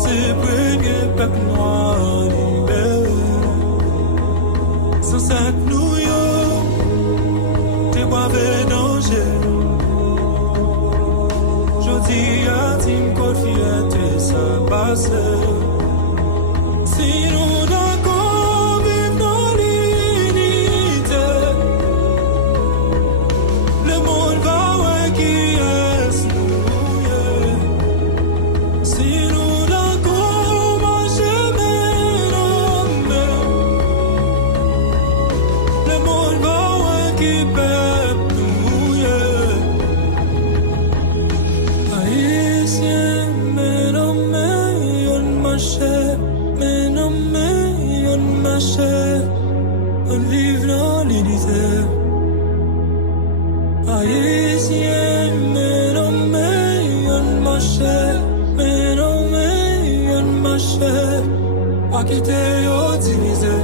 c'est premier peuple noir libéré. Sans cette nous t'es pas fait danger. Je dis à Tim qu'on fierté ça passe. Si nous d'accord vivre dans l'unité, le monde va ouais qui est nous. Yeah. Si nous d'accord marcher même, le monde va ouais qui peuple nous. Yeah. Haïtien, mais non mais on marche. Mais non, mais on marche, on vit dans l'unité. Haïtien, mais non, mais on marche, mais non, mais on marche, à quitter au divisé.